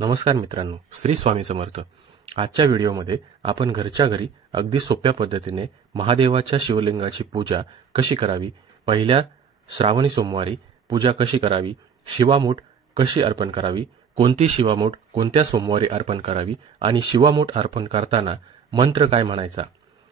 नमस्कार मित्रांनो, श्री स्वामी समर्थ। आजच्या व्हिडिओमध्ये आपण घरच्या घरी अगदी सोप्या पद्धतीने महादेवाच्या शिवलिंगाची पूजा कशी करावी, पहिल्या श्रावणी सोमवारी पूजा कशी करावी, शिवामूठ कशी अर्पण करावी, कोणती शिवामूठ कोणत्या सोमवारी अर्पण करावी आणि शिवामूठ अर्पण करताना मंत्र काय म्हणायचा,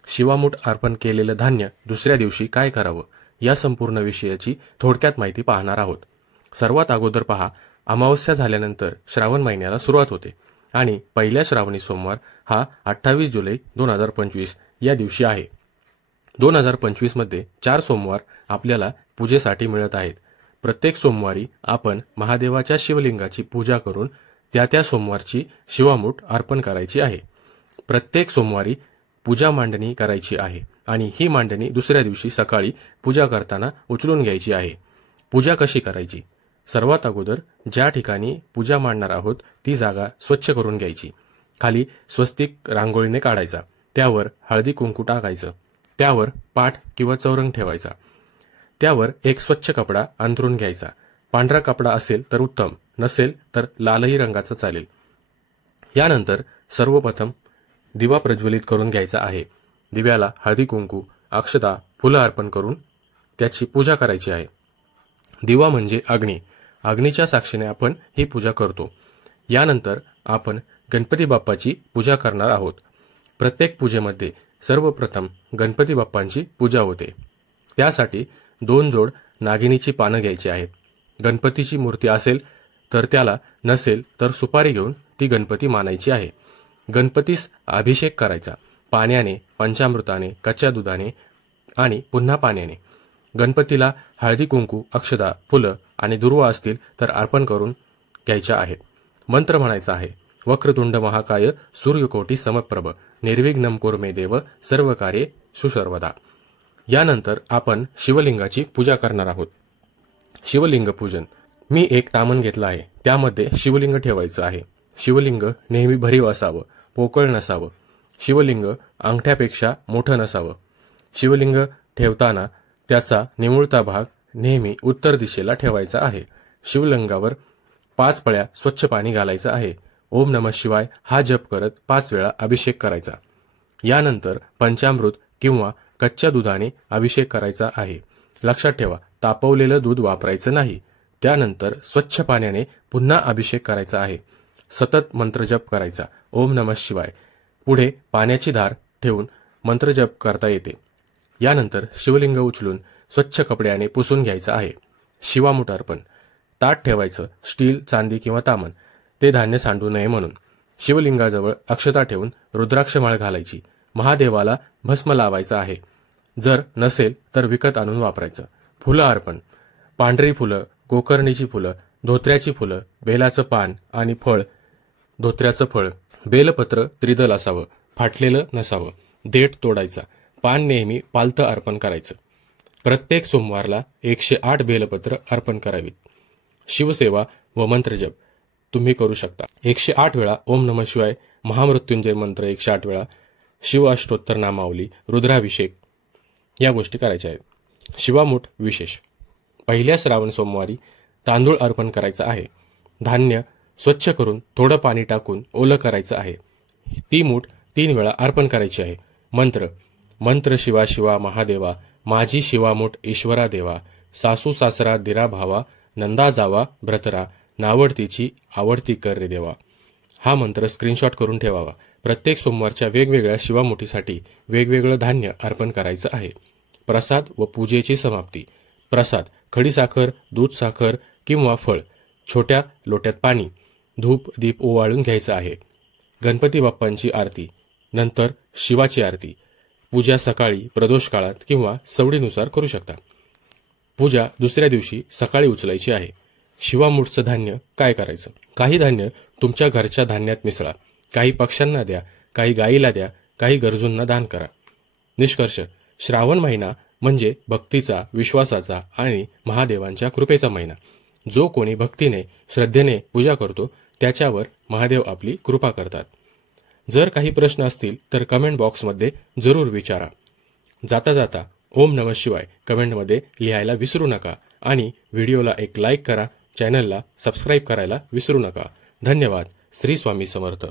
शिवामूठ अर्पण केलेलं धान्य दुसऱ्या दिवशी काय करावं, या संपूर्ण विषयाची थोडक्यात माहिती पाहणार आहोत। सर्वात अगोदर पहा, अमावस्या झाल्यानंतर श्रावण महिन्याला सुरुवात होते आणि पहिल्या श्रावणी सोमवार हा 28 जुलै 2025 या दिवशी आहे। 2025 मध्ये 4 सोमवार आपल्याला पूजेसाठी मिळत आहेत। प्रत्येक सोमवारी आपण महादेवाच्या शिवलिंगाची पूजा करून त्या सोमवारची शिवामूठ अर्पण करायची आहे। प्रत्येक सोमवारी पूजा मांडणी करायची आहे आणि ही मांडणी दुसऱ्या दिवशी सकाळी पूजा करताना उचलून घ्यायची आहे। पूजा कशी करायची? सर्वात अगोदर ज्या ठिकाणी पूजा मांडणार आहोत ती जागा स्वच्छ करून घ्यायची। खाली स्वस्तिक रांगोळीने काढायचा, त्यावर हळदी कुंकू टाकायचं, त्यावर पाट किंवा चौरंग ठेवायचा, त्यावर एक स्वच्छ कपडा अंथरून घ्यायचा। पांढरा कपडा असेल तर उत्तम, नसेल तर लालही रंगाचा चालेल। यानंतर सर्वप्रथम दिवा प्रज्वलित करून घ्यायचा आहे। दिव्याला हळदी कुंकू, अक्षता, फुलं अर्पण करून त्याची पूजा करायची आहे। दिवा म्हणजे अग्नी, अग्नीच्या साक्षीने आपण ही पूजा करतो। यानंतर आपण गणपती बाप्पाची पूजा करणार आहोत। प्रत्येक पूजेमध्ये सर्वप्रथम गणपती बाप्पांची पूजा होते। त्यासाठी 2 जोड नागिनीची पानं घ्यायची आहेत। गणपतीची मूर्ती असेल तर त्याला, नसेल तर सुपारी घेऊन ती गणपती मानायची आहे। गणपतीस अभिषेक करायचा, पाण्याने, पंचामृताने, कच्च्या दुधाने आणि पुन्हा पाण्याने। गणपतीला हळदी कुंकू, अक्षता, फुलं आणि दुर्वा असतील तर अर्पण करून घ्यायच्या आहेत। मंत्र म्हणायचा आहे, वक्रतुंड महाकाय सूर्यकोटी समप्रभ निर्विघ्नं कुरु मे देव सर्व कार्ये सुसर्वदा। यानंतर आपण शिवलिंगाची पूजा करणार आहोत। शिवलिंग पूजन। मी एक तामण घेतला आहे, त्यामध्ये शिवलिंग ठेवायचं आहे। शिवलिंग नेहमी भरीव असावं, पोकळ नसावं। शिवलिंग अंगठ्यापेक्षा मोठं नसावं। शिवलिंग ठेवताना त्याचा निमुळता भाग नेहमी उत्तर दिशेला ठेवायचा आहे। शिवलिंगावर 5 पळ्या स्वच्छ पाणी घालायचं आहे। ओम नमः शिवाय हा जप करत 5 वेळा अभिषेक करायचा। यानंतर पंचामृत किंवा कच्च्या दुधाने अभिषेक करायचा आहे। लक्षात ठेवा, तापवलेलं दूध वापरायचं नाही। त्यानंतर स्वच्छ पाण्याने पुन्हा अभिषेक करायचा आहे। सतत मंत्रजप करायचा, ओम नमः शिवाय। पुढे पाण्याची धार ठेवून मंत्रजप करता येते। यानंतर शिवलिंग उचलून स्वच्छ कपड्याने पुसून घ्यायचं आहे। शिवामूठ अर्पण। ताट ठेवायचं, स्टील, चांदी किंवा तामण, ते धान्य सांडू नये म्हणून। शिवलिंगाजवळ अक्षता ठेवून रुद्राक्षमाळ घालायची। महादेवाला भस्म लावायचा आहे, जर नसेल तर विकत आणून वापरायचं। फुलं अर्पण। पांढरी फुलं, गोकर्णीची फुलं, धोत्र्याची फुलं, बेलाचं पान आणि फळ, धोत्र्याचं फळ, बेलपत्र त्रिदल असावं, फाटलेलं नसावं। देठ तोडायचा। पान नेहमी पालथं अर्पण करायचं। प्रत्येक सोमवारला 108 बेलपत्र अर्पण करावीत। शिवसेवा व मंत्रजप तुम्ही करू शकता। 108 वेळा ओम नमः शिवाय, महामृत्युंजय मंत्र 108 वेळा, शिव अष्टोत्तर नामावली, रुद्राभिषेक या गोष्टी करायच्या आहेत। शिवामूठ विशेष। पहिल्या श्रावण सोमवारी तांदूळ अर्पण करायचा आहे। धान्य स्वच्छ करून थोडं पाणी टाकून ओलं करायचं आहे। ती मूठ 3 वेळा अर्पण करायची आहे। मंत्र शिवा शिवा महादेवा, माझी शिवामूठ ईश्वरा देवा, सासू सासरा दिरा भावा, नंदा जावा भ्रतरा, नावडतीची आवडती कर रे देवा। हा मंत्र स्क्रीनशॉट करून ठेवावा। प्रत्येक सोमवारच्या वेगवेगळ्या शिवामुठीसाठी वेगवेगळं धान्य अर्पण करायचं आहे। प्रसाद व पूजेची समाप्ती। प्रसाद खडीसाखर, दूध साखर किंवा फळ, छोट्या लोट्यात पाणी, धूप दीप ओवाळून घ्यायचं आहे। गणपती बाप्पांची आरती, नंतर शिवाची आरती। पूजा सकाळी, प्रदोष काळात किंवा सवडीनुसार करू शकता। पूजा दुसऱ्या दिवशी सकाळी उचलायची आहे। शिवामूठचं धान्य काय करायचं? काही धान्य तुमच्या घरच्या धान्यात मिसळा, काही पक्ष्यांना द्या, काही गायीला द्या, काही गरजूंना दान करा। निष्कर्ष, श्रावण महिना म्हणजे भक्तीचा, विश्वासाचा आणि महादेवांच्या कृपेचा महिना। जो कोणी भक्तीने, श्रद्धेने पूजा करतो त्याच्यावर महादेव आपली कृपा करतात। जर काही प्रश्न असतील तर कमेंट बॉक्समध्ये जरूर विचारा। जाता जाता ओम नमः शिवाय कमेंटमध्ये लिहायला विसरू नका आणि व्हिडिओला एक लाईक करा, चॅनलला सबस्क्राईब करायला विसरू नका। धन्यवाद। श्री स्वामी समर्थ.